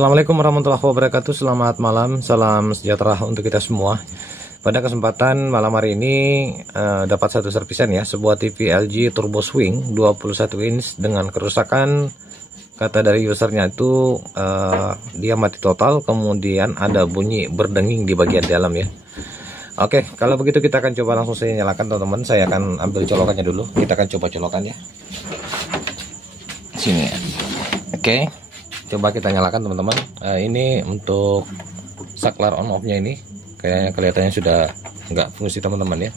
Assalamualaikum warahmatullahi wabarakatuh. Selamat malam, salam sejahtera untuk kita semua. Pada kesempatan malam hari ini dapat satu servisan ya, sebuah TV LG Turbo Swing 21 inch dengan kerusakan, kata dari usernya itu dia mati total, kemudian ada bunyi berdenging di bagian dalam ya. Oke, kalau begitu kita akan coba langsung saya nyalakan teman-teman. Saya akan ambil colokannya dulu. Kita akan coba colokan ya. Sini ya. Oke, coba kita nyalakan teman-teman. Ini untuk saklar on off-nya ini kayaknya kelihatannya sudah nggak fungsi teman-teman ya.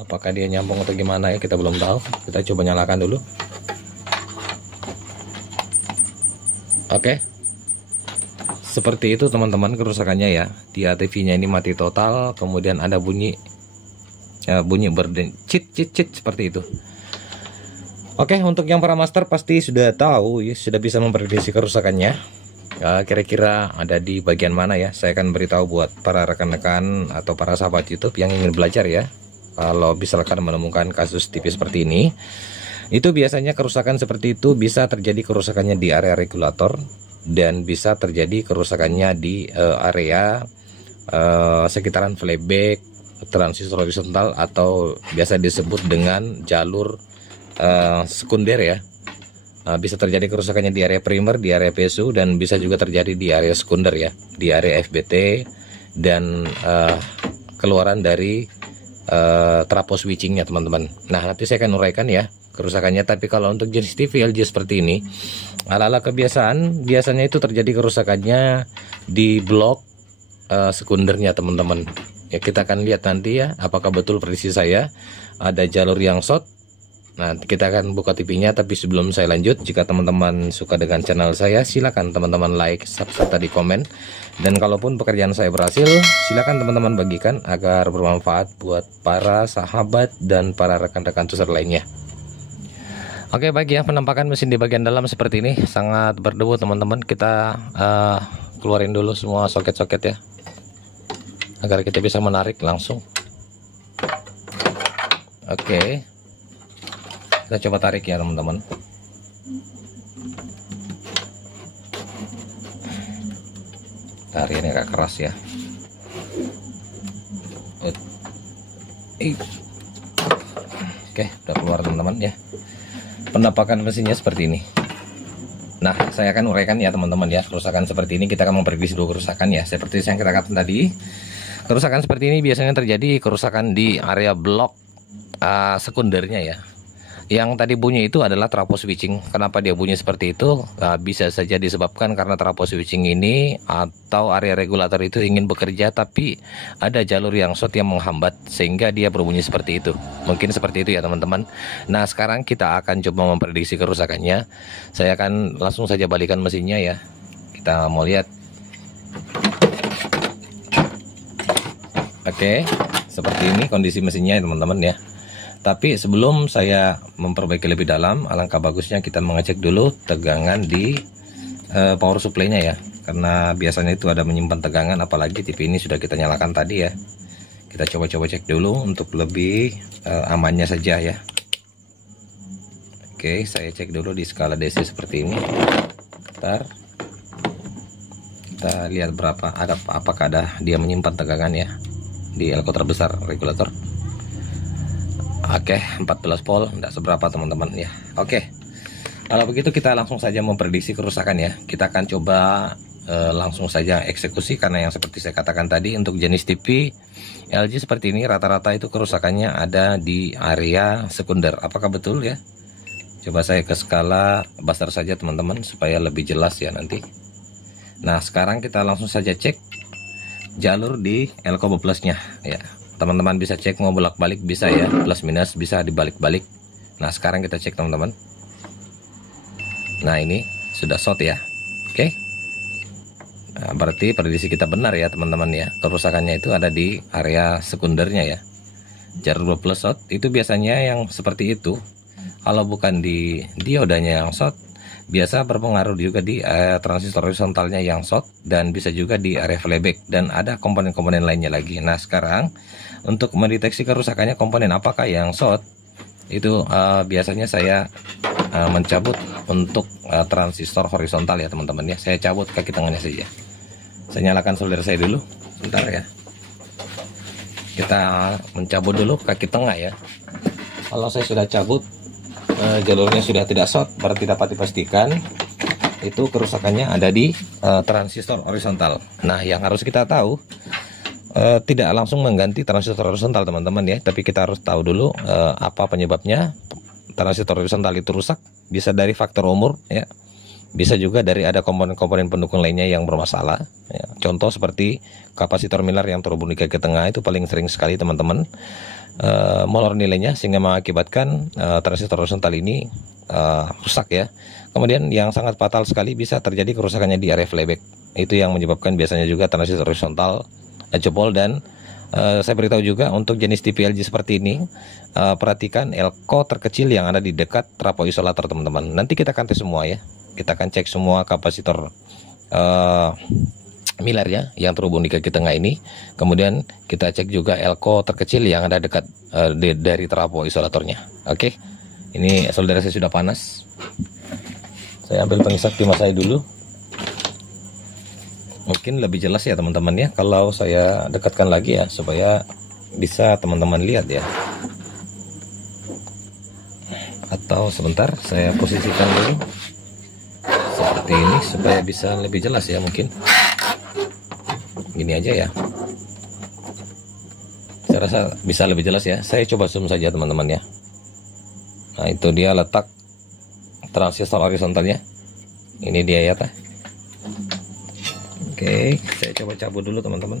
Apakah dia nyambung atau gimana ya, kita belum tahu. Kita coba nyalakan dulu. Oke, seperti itu teman-teman kerusakannya ya. Dia TV-nya ini mati total, kemudian ada bunyi cit seperti itu. Oke, untuk yang para master pasti sudah tahu ya, sudah bisa memprediksi kerusakannya. Kira-kira ada di bagian mana ya? Saya akan beritahu buat para rekan-rekan atau para sahabat YouTube yang ingin belajar ya. Kalau misalkan menemukan kasus TV seperti ini, itu biasanya kerusakan seperti itu bisa terjadi kerusakannya di area regulator dan bisa terjadi kerusakannya di area sekitaran playback, transistor horizontal atau biasa disebut dengan jalur sekunder ya. Bisa terjadi kerusakannya di area primer, di area PSU, dan bisa juga terjadi di area sekunder ya, di area FBT dan keluaran dari trafo switchingnya teman-teman. Nah, nanti saya akan uraikan ya kerusakannya. Tapi kalau untuk jenis TV LG seperti ini, ala-ala kebiasaan biasanya itu terjadi kerusakannya di blok sekundernya teman-teman ya. Kita akan lihat nanti ya apakah betul prediksi saya ada jalur yang short. Nah, kita akan buka TV-nya, tapi sebelum saya lanjut, jika teman-teman suka dengan channel saya, silakan teman-teman like, subscribe, tadi komen. Dan kalaupun pekerjaan saya berhasil, silakan teman-teman bagikan agar bermanfaat buat para sahabat dan para rekan-rekan user lainnya. Oke, baik ya, penampakan mesin di bagian dalam seperti ini, sangat berdebu teman-teman. Kita keluarin dulu semua soket-soket ya, agar kita bisa menarik langsung. Oke, kita coba tarik ya teman-teman. Tarik ini agak keras ya. Oke, udah keluar teman-teman ya. Penampakan mesinnya seperti ini. Nah, saya akan uraikan ya teman-teman ya. Kerusakan seperti ini kita akan memprediksi dua kerusakan ya. Seperti yang kita katakan tadi, kerusakan seperti ini biasanya terjadi kerusakan di area blok sekundernya ya. Yang tadi bunyi itu adalah trafo switching. Kenapa dia bunyi seperti itu? Bisa saja disebabkan karena trafo switching ini atau area regulator itu ingin bekerja, tapi ada jalur yang short yang menghambat sehingga dia berbunyi seperti itu. Mungkin seperti itu ya teman-teman. Nah, sekarang kita akan coba memprediksi kerusakannya. Saya akan langsung saja balikan mesinnya ya. Kita mau lihat. Oke, seperti ini kondisi mesinnya ya teman-teman ya. Tapi sebelum saya memperbaiki lebih dalam, alangkah bagusnya kita mengecek dulu tegangan di power supply-nya ya. Karena biasanya itu ada menyimpan tegangan, apalagi TV ini sudah kita nyalakan tadi ya. Kita coba-coba cek dulu untuk lebih amannya saja ya. Oke, saya cek dulu di skala DC seperti ini. Bentar. Kita lihat berapa, apakah ada dia menyimpan tegangan ya di elko terbesar regulator. Oke, 14 volt, tidak seberapa teman-teman ya. Oke, kalau begitu kita langsung saja memprediksi kerusakan ya. Kita akan coba langsung saja eksekusi, karena yang seperti saya katakan tadi, untuk jenis TV LG seperti ini rata-rata itu kerusakannya ada di area sekunder. Apakah betul ya? Coba saya ke skala besar saja teman-teman supaya lebih jelas ya nanti. Nah, sekarang kita langsung saja cek jalur di elko plusnya ya. Teman-teman bisa cek mau bolak-balik bisa ya, plus minus bisa dibalik-balik. Nah, sekarang kita cek teman-teman. Nah, ini sudah short ya. Oke. Nah, berarti prediksi kita benar ya teman-teman ya. Kerusakannya itu ada di area sekundernya ya. Jalur plus short itu biasanya yang seperti itu. Kalau bukan di diodanya yang short, biasa berpengaruh juga di transistor horizontalnya yang short, dan bisa juga di area playback, dan ada komponen-komponen lainnya lagi. Nah, sekarang untuk mendeteksi kerusakannya komponen apakah yang short, itu biasanya saya mencabut untuk transistor horizontal ya teman-teman ya. Saya cabut kaki tengahnya saja. Saya nyalakan solder saya dulu, sebentar ya. Kita mencabut dulu kaki tengah ya. Kalau saya sudah cabut, jalurnya sudah tidak short, berarti dapat dipastikan itu kerusakannya ada di transistor horizontal. Nah, yang harus kita tahu, tidak langsung mengganti transistor horizontal teman-teman ya, tapi kita harus tahu dulu apa penyebabnya transistor horizontal itu rusak. Bisa dari faktor umur ya, bisa juga dari ada komponen-komponen pendukung lainnya yang bermasalah ya. Contoh seperti kapasitor Miller yang terhubung di kaki tengah itu paling sering sekali teman-teman molor nilainya, sehingga mengakibatkan transistor horizontal ini rusak ya. Kemudian yang sangat fatal sekali bisa terjadi kerusakannya di area flyback. Itu yang menyebabkan biasanya juga transistor horizontal jebol. Dan saya beritahu juga untuk jenis TPLG seperti ini, perhatikan elko terkecil yang ada di dekat trafo isolator teman-teman. Nanti kita akan tes semua ya. Kita akan cek semua kapasitor Miller ya yang terhubung di kaki tengah ini. Kemudian kita cek juga elko terkecil yang ada dekat dari trafo isolatornya. Oke, ini solder saya sudah panas. Saya ambil pengisap timah saya dulu. Mungkin lebih jelas ya teman-teman ya kalau saya dekatkan lagi ya, supaya bisa teman-teman lihat ya. Atau sebentar saya posisikan dulu seperti ini supaya bisa lebih jelas ya. Mungkin gini aja ya, saya rasa bisa lebih jelas ya. Saya coba zoom saja teman-teman ya. Nah, itu dia letak transistor horizontalnya. Ini dia ya teh. Oke, saya coba cabut dulu teman-teman.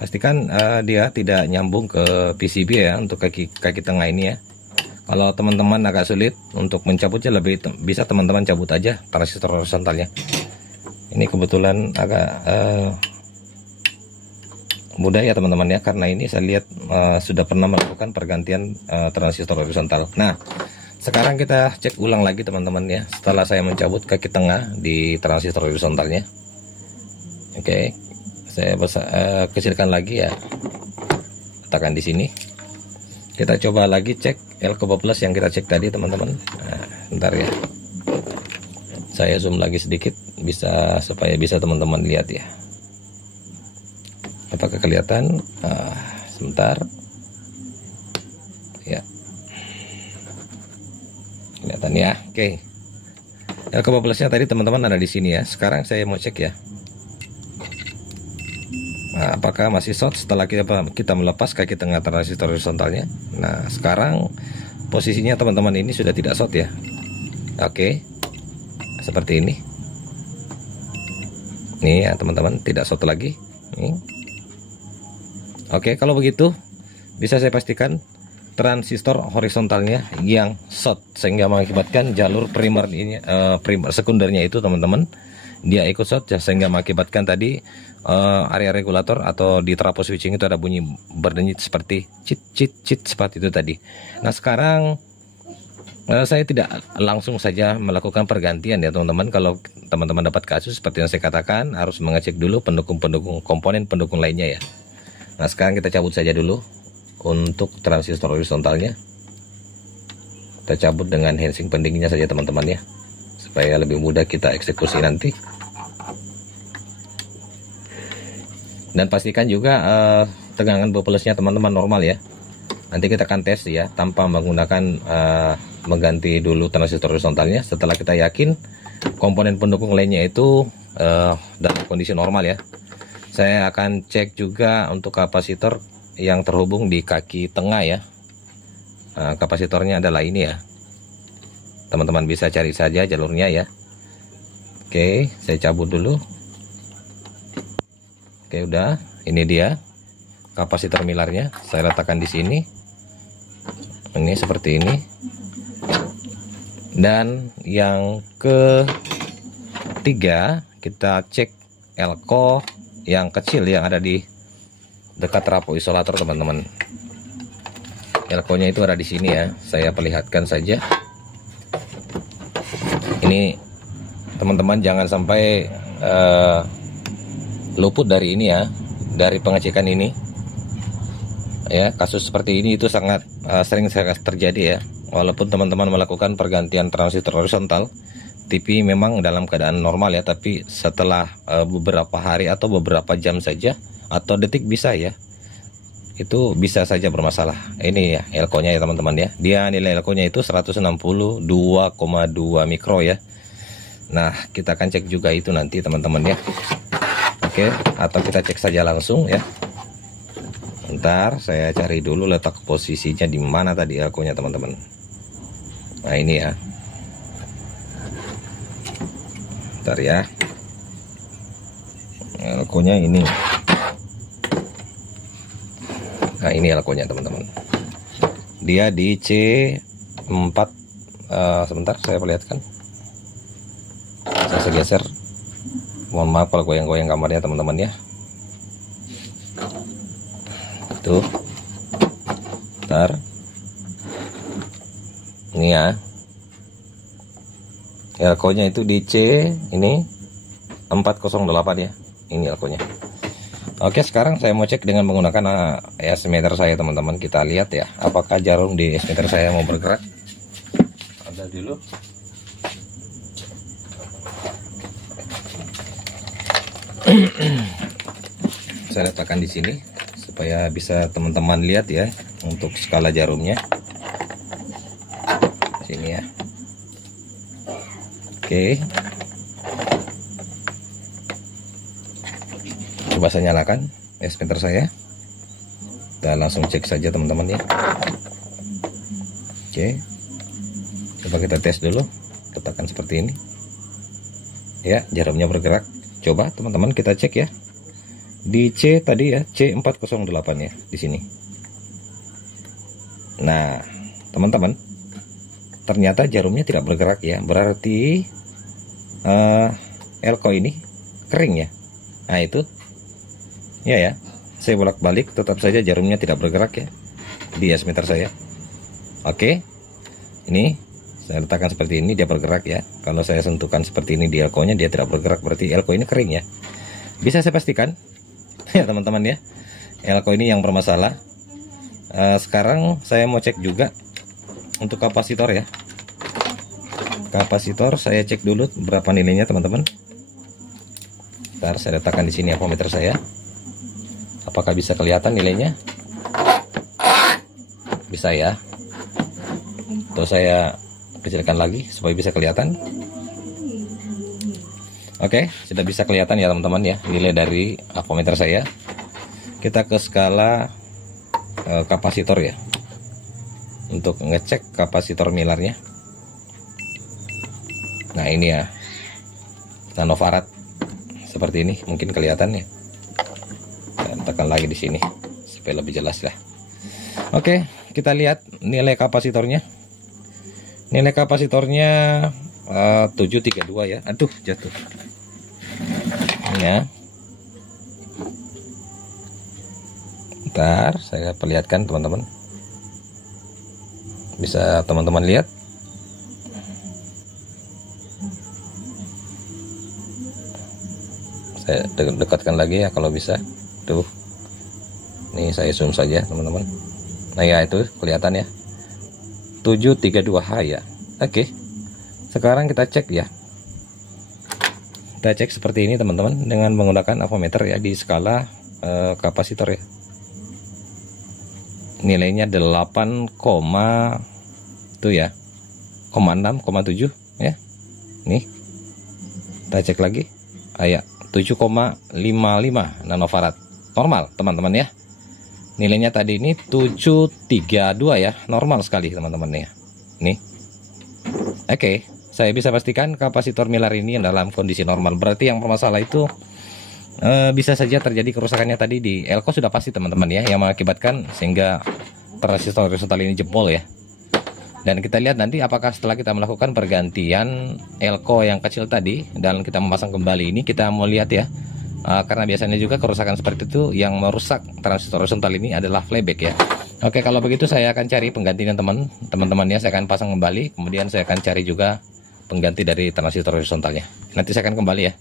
Pastikan dia tidak nyambung ke PCB ya untuk kaki tengah ini ya. Kalau teman-teman agak sulit untuk mencabutnya, lebih bisa teman-teman cabut aja transistor horizontalnya. Ini kebetulan agak mudah ya teman-teman ya, karena ini saya lihat sudah pernah melakukan pergantian transistor horizontal. Nah, sekarang kita cek ulang lagi teman-teman ya, setelah saya mencabut kaki tengah di transistor horizontalnya. Oke, saya kecilkan lagi ya, letakkan di sini. Kita coba lagi cek elko plus yang kita cek tadi teman-teman. Nah, bentar ya, saya zoom lagi sedikit bisa supaya bisa teman-teman lihat ya. Apakah kelihatan? Sebentar ya, kelihatan ya. Oke, elko plusnya tadi teman-teman ada di sini ya. Sekarang saya mau cek ya, nah, apakah masih short setelah kita melepas kaki tengah transistor horizontalnya. Nah, sekarang posisinya teman-teman ini sudah tidak short ya. Oke, seperti ini. Nih ya teman-teman, tidak short lagi. Nih. Oke, kalau begitu bisa saya pastikan transistor horizontalnya yang short, sehingga mengakibatkan jalur primer ini, sekundernya itu teman-teman, dia ikut short ya, sehingga mengakibatkan tadi area regulator atau di trafo switching itu ada bunyi berdenyut seperti cit seperti itu tadi. Nah, sekarang saya tidak langsung saja melakukan pergantian ya teman-teman. Kalau teman-teman dapat kasus seperti yang saya katakan, harus mengecek dulu komponen pendukung lainnya ya. Nah, sekarang kita cabut saja dulu untuk transistor horizontalnya. Kita cabut dengan hensing pendinginnya saja teman-teman ya, supaya lebih mudah kita eksekusi nanti. Dan pastikan juga tegangan plusnya teman-teman normal ya. Nanti kita akan tes ya tanpa menggunakan mengganti dulu transistor horizontalnya. Setelah kita yakin komponen pendukung lainnya itu dalam kondisi normal ya, saya akan cek juga untuk kapasitor yang terhubung di kaki tengah ya. Nah, kapasitornya adalah ini ya, teman-teman bisa cari saja jalurnya ya. Oke, saya cabut dulu. Oke, udah, ini dia kapasitor Millernya. Saya letakkan di sini. Ini seperti ini. Dan yang ketiga, kita cek elko yang kecil yang ada di dekat trafo isolator teman-teman. Elko-nya itu ada di sini ya. Saya perlihatkan saja. Ini teman-teman jangan sampai luput dari ini ya, dari pengecekan ini ya. Kasus seperti ini itu sangat sering terjadi ya. Walaupun teman-teman melakukan pergantian transistor horizontal, TV memang dalam keadaan normal ya, tapi setelah beberapa hari atau beberapa jam saja atau detik bisa ya, itu bisa saja bermasalah. Ini ya elko nya ya teman-teman ya, dia nilai elko nya itu 162,2 mikro ya. Nah kita akan cek juga itu nanti teman-teman ya. Oke, atau kita cek saja langsung ya. Ntar saya cari dulu letak posisinya di mana tadi elko nya teman-teman. Nah ini ya, ntar ya, elko nya ini. Nah ini elko-nya teman-teman, dia di C4. Sebentar saya perlihatkan, saya geser, mohon maaf kalau goyang-goyang gambarnya teman-teman ya. Tuh, ntar ini ya, elko-nya itu di C ini 408 ya, ini elko-nya. Oke, sekarang saya mau cek dengan menggunakan S-meter saya teman-teman. Kita lihat ya, apakah jarum di S-meter saya mau bergerak. Ada dulu. Saya letakkan di sini supaya bisa teman-teman lihat ya untuk skala jarumnya. Sini ya. Oke. Coba saya nyalakan S-meter saya. Kita langsung cek saja teman-teman ya. Oke, coba kita tes dulu. Letakkan seperti ini ya, jarumnya bergerak. Coba teman-teman kita cek ya, di C tadi ya, C408 ya di sini. Nah teman-teman, ternyata jarumnya tidak bergerak ya, berarti elko ini kering ya. Nah itu ya, saya bolak-balik tetap saja jarumnya tidak bergerak ya di S-meter saya. Oke, ini saya letakkan seperti ini, dia bergerak ya. Kalau saya sentuhkan seperti ini di elko nya, dia tidak bergerak, berarti elko ini kering ya. Bisa saya pastikan ya teman-teman ya, elko ini yang bermasalah. Sekarang saya mau cek juga untuk kapasitor ya. Kapasitor saya cek dulu berapa nilainya teman-teman. Ntar saya letakkan di sini ampermeter saya. Apakah bisa kelihatan nilainya? Bisa ya. Tuh saya kecilkan lagi supaya bisa kelihatan. Oke, sudah bisa kelihatan ya teman-teman ya, nilai dari ampermeter saya. Kita ke skala kapasitor ya, untuk ngecek kapasitor milarnya. Nah ini ya, nanofarad seperti ini, mungkin kelihatan ya. Tekan lagi di sini supaya lebih jelas lah. Oke, kita lihat nilai kapasitornya. Nilai kapasitornya 732 ya. Aduh, jatuh. Ini ya. Ntar saya perlihatkan teman-teman. Bisa teman-teman lihat. Saya dekatkan lagi ya kalau bisa. Tuh. Nih saya zoom saja teman-teman. Nah ya itu kelihatan ya, 732H ya. Oke, sekarang kita cek ya. Kita cek seperti ini teman-teman dengan menggunakan ampermeter ya di skala kapasitor ya. Nilainya 8, tuh ya, 6,7 ya. Nih kita cek lagi, ayat 7,55 nanofarad normal teman-teman ya. Nilainya tadi ini 732 ya, normal sekali teman-teman ya. Nih. Oke, saya bisa pastikan kapasitor milar ini dalam kondisi normal. Berarti yang bermasalah itu bisa saja terjadi kerusakannya tadi di elko, sudah pasti teman-teman ya, yang mengakibatkan sehingga transistor horizontal ini jebol ya. Dan kita lihat nanti apakah setelah kita melakukan pergantian elko yang kecil tadi dan kita memasang kembali ini, kita mau lihat ya. Karena biasanya juga kerusakan seperti itu yang merusak transistor horizontal ini adalah flyback ya. Oke, kalau begitu saya akan cari penggantinya teman-teman ya. Saya akan pasang kembali, kemudian saya akan cari juga pengganti dari transistor horizontalnya. Nanti saya akan kembali ya.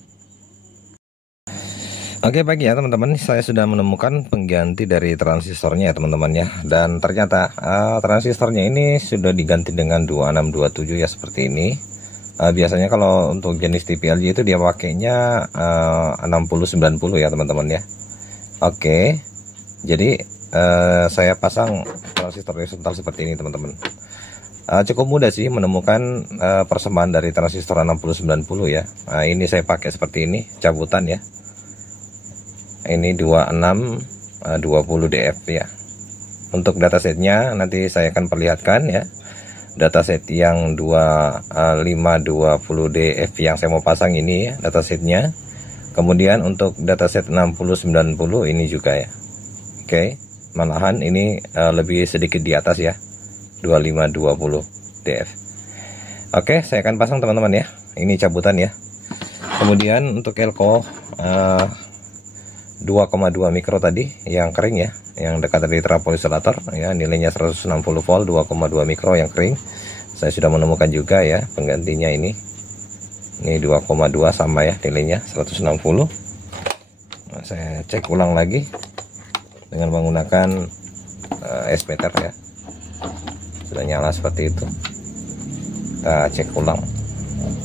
Oke, baik ya teman-teman, saya sudah menemukan pengganti dari transistornya ya teman-teman ya. Dan ternyata transistornya ini sudah diganti dengan 2627 ya, seperti ini. Biasanya kalau untuk jenis TPLG itu dia pakainya 6090 ya teman-teman ya. Oke, jadi saya pasang transistor horizontal seperti ini teman-teman. Cukup mudah sih menemukan persamaan dari transistor 6090 ya. Ini saya pakai seperti ini, cabutan ya. Ini 2620 DF ya. Untuk datasetnya nanti saya akan perlihatkan ya. Dataset yang 2520 DF yang saya mau pasang ini ya, datasetnya. Kemudian untuk dataset 6090 ini juga ya. Oke, malahan ini lebih sedikit di atas ya, 2520 DF. Oke, saya akan pasang teman-teman ya. Ini cabutan ya. Kemudian untuk elko 2,2 mikro tadi yang kering ya, yang dekat dari trafo isolator ya, nilainya 160 volt, 2,2 mikro yang kering. Saya sudah menemukan juga ya penggantinya ini 2,2 sama ya, nilainya 160. Nah, saya cek ulang lagi dengan menggunakan S meter ya. Sudah nyala seperti itu, kita cek ulang.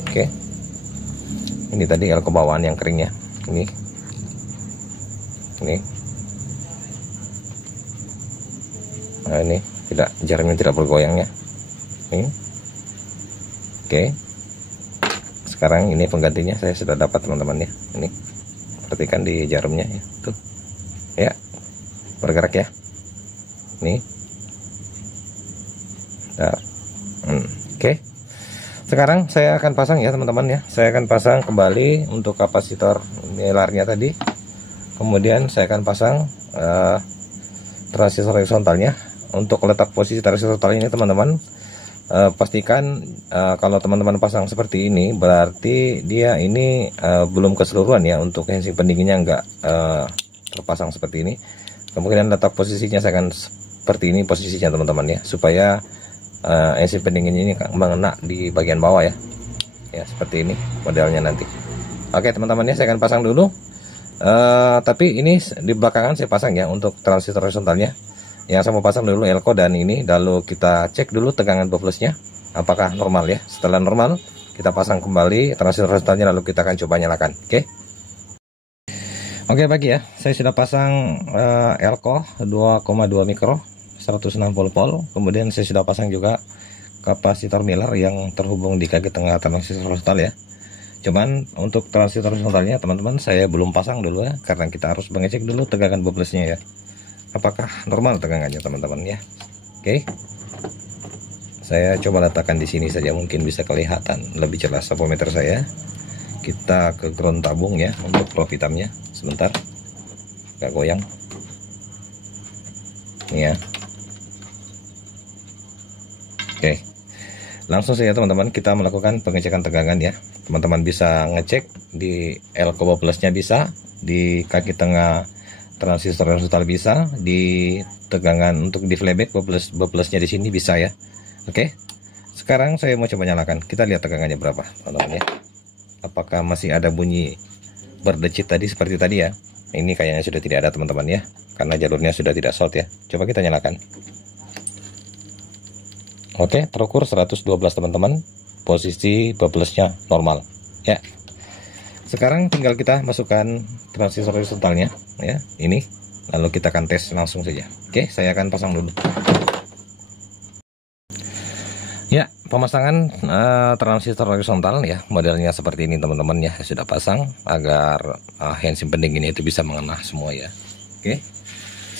Oke, ini tadi elko bawaan yang kering ya, ini. Nah, ini tidak, jaringnya tidak bergoyang ya. Ini. Oke, sekarang ini penggantinya saya sudah dapat teman-teman ya. Ini perhatikan di jarumnya ya, tuh ya, bergerak ya. Nih. Oke, sekarang saya akan pasang ya teman-teman ya. Saya akan pasang kembali untuk kapasitor nelarnya tadi. Kemudian saya akan pasang transistor horizontalnya. Untuk letak posisi transistor horizontal ini teman-teman, pastikan kalau teman-teman pasang seperti ini berarti dia ini belum keseluruhan ya. Untuk hensing pendinginnya enggak terpasang seperti ini. Kemungkinan letak posisinya saya akan seperti ini posisinya teman-teman ya, supaya hensing pendinginnya ini mengena di bagian bawah ya. Ya, seperti ini modelnya nanti. Oke teman-teman ya, saya akan pasang dulu. Tapi ini di belakangan saya pasang ya untuk transistor horizontalnya. Yang saya mau pasang dulu elko dan ini, lalu kita cek dulu tegangan buffernya apakah normal ya. Setelah normal, kita pasang kembali transistor horizontalnya, lalu kita akan coba nyalakan. Oke, bagi ya, saya sudah pasang elko 2,2 mikro 160 volt. Kemudian saya sudah pasang juga kapasitor Miller yang terhubung di kaki tengah transistor horizontal ya. Cuman untuk transistor horizontalnya teman-teman saya belum pasang dulu ya, karena kita harus mengecek dulu tegangan bubblesnya ya, apakah normal tegangannya teman-teman ya. Oke, saya coba letakkan di sini saja, mungkin bisa kelihatan lebih jelas voltmeter saya. Kita ke ground tabung ya untuk probe hitamnya, sebentar, nggak goyang ya. Oke, langsung saja teman-teman kita melakukan pengecekan tegangan ya. Teman-teman bisa ngecek di elko bubblesnya, bisa di kaki tengah transistor horizontal, bisa di tegangan untuk di flyback bubblesnya di sini bisa ya. Oke, sekarang saya mau coba nyalakan, kita lihat tegangannya berapa teman-teman ya. Apakah masih ada bunyi berdecit tadi seperti tadi ya. Ini kayaknya sudah tidak ada teman-teman ya, karena jalurnya sudah tidak short ya. Coba kita nyalakan. Oke, terukur 112 teman-teman, posisi bubblesnya normal ya. Sekarang tinggal kita masukkan transistor horizontalnya ya, ini, lalu kita akan tes langsung saja. Oke, saya akan pasang dulu ya. Pemasangan transistor horizontal ya, modelnya seperti ini teman-teman ya. Saya sudah pasang agar hensing pendinginnya itu bisa mengena semua ya. Oke,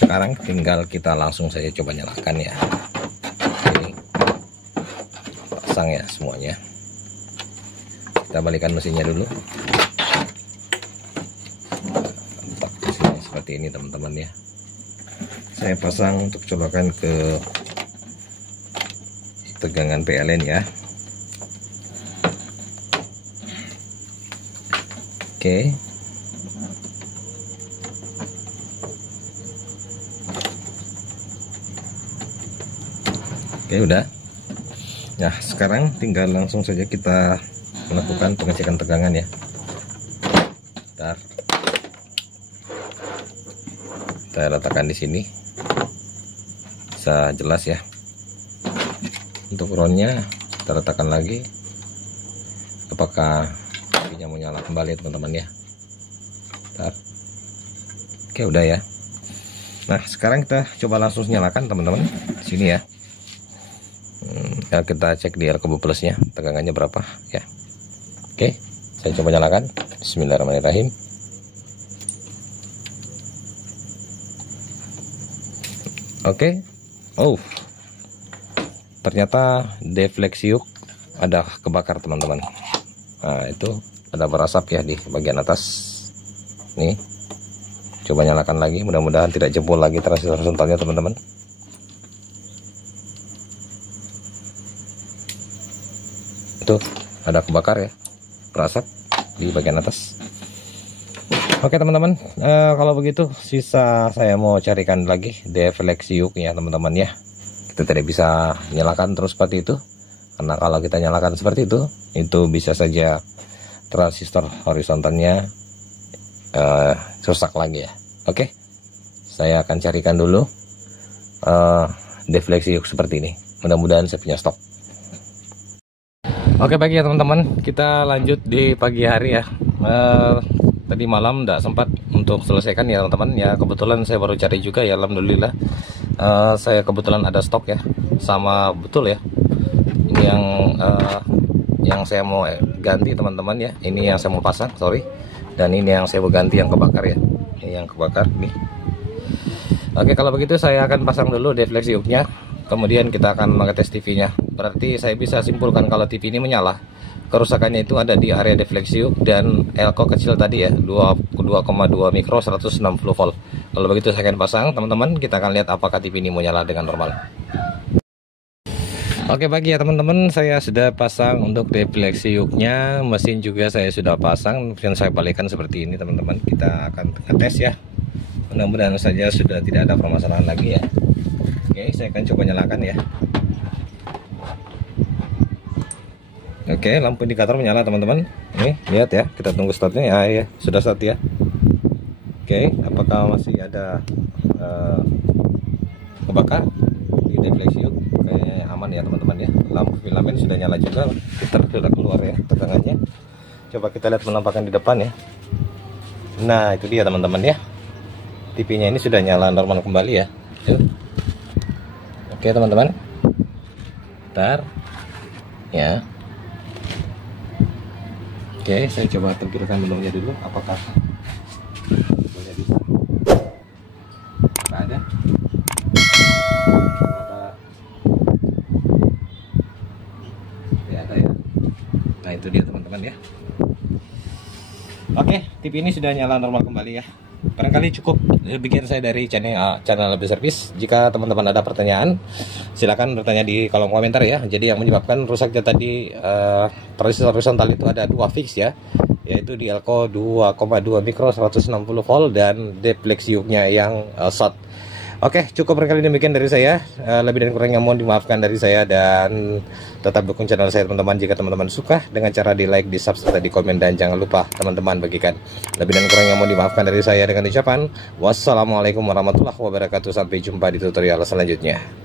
sekarang tinggal kita langsung saja coba nyalakan ya. Ini pasang ya semuanya. Kita balikan mesinnya dulu. Mesinnya seperti ini teman-teman ya. Saya pasang untuk colokan ke tegangan PLN ya. Oke, udah. Nah, sekarang tinggal langsung saja kita melakukan pengecekan tegangan ya. Bentar. saya letakkan di sini, bisa jelas ya. Untuk groundnya kita letakkan lagi. Apakah apinya mau nyala kembali teman-teman ya? Bentar. Oke, udah ya. Nah, sekarang kita coba langsung nyalakan teman-teman. Sini ya. Ya, kita cek di Elko plusnya, tegangannya berapa ya. Oke, saya coba nyalakan. Bismillahirrahmanirrahim. Oke. Oh, ternyata defleksi yuk ada kebakar teman-teman. Nah, itu ada berasap ya di bagian atas. Nih, coba nyalakan lagi, mudah-mudahan tidak jebol lagi transistor horizontalnya teman-teman. Itu ada kebakar ya, berasap di bagian atas. Oke teman-teman, kalau begitu sisa saya mau carikan lagi defleksi yuk ya teman-teman ya. Kita tidak bisa nyalakan terus seperti itu, karena kalau kita nyalakan seperti itu bisa saja transistor horizontalnya rusak lagi ya. Oke, saya akan carikan dulu defleksi yuk seperti ini. Mudah-mudahan saya punya stok. Oke, baik ya teman-teman, kita lanjut di pagi hari ya. Tadi malam tidak sempat untuk selesaikan ya teman-teman ya. Kebetulan saya baru cari juga ya, alhamdulillah. Saya kebetulan ada stok ya, sama betul ya. Ini yang saya mau ganti teman-teman ya. Ini yang saya mau pasang, sorry. Dan ini yang saya mau ganti yang kebakar ya. Ini yang kebakar nih. Oke, kalau begitu saya akan pasang dulu defleksi yuknya. Kemudian kita akan mengetes TV-nya. Berarti saya bisa simpulkan kalau TV ini menyala, kerusakannya itu ada di area defleksi yuk dan elko kecil tadi ya, 2,2 mikro 160 volt. Kalau begitu saya akan pasang teman-teman. Kita akan lihat apakah TV ini menyala dengan normal. Oke, bagi ya teman-teman, saya sudah pasang untuk defleksi yuknya. Mesin juga saya sudah pasang, dan saya balikkan seperti ini teman-teman. Kita akan ngetes ya. Mudah-mudahan saja sudah tidak ada permasalahan lagi ya. Oke, saya akan coba nyalakan ya. Oke, lampu indikator menyala teman-teman. Nih, lihat ya, kita tunggu startnya ya. Ya, sudah start ya. Oke, apakah masih ada kebakar di defleksi yuk? Kayaknya aman ya teman-teman ya. Lampu filamen sudah nyala juga, filter sudah keluar ya tegangannya. Coba kita lihat penampakan di depan ya. Nah, itu dia teman-teman ya. TV-nya ini sudah nyala normal kembali ya. Yuk. Oke teman-teman. Bentar. Ya. Oke, saya coba tampilkan menunya dulu. Apakah menunya bisa? Nggak ada. Tidak ada ya. Nah, itu dia teman-teman ya. Oke, TV ini sudah nyala normal kembali ya. Barangkali cukup bikin saya dari channel Lebih Service. Jika teman-teman ada pertanyaan, silakan bertanya di kolom komentar ya. Jadi yang menyebabkan rusaknya tadi transistor horizontal itu ada dua fix ya, yaitu di elko 2,2 mikro 160 volt dan defleksi yuknya yang short. Oke, cukup barangkali demikian dari saya. Lebih dan kurangnya mohon dimaafkan dari saya, dan tetap dukung channel saya teman-teman. Jika teman-teman suka dengan cara di like, di subscribe, di komen, dan jangan lupa teman-teman bagikan. Lebih dan kurangnya mohon dimaafkan dari saya dengan ucapan wassalamualaikum warahmatullahi wabarakatuh. Sampai jumpa di tutorial selanjutnya.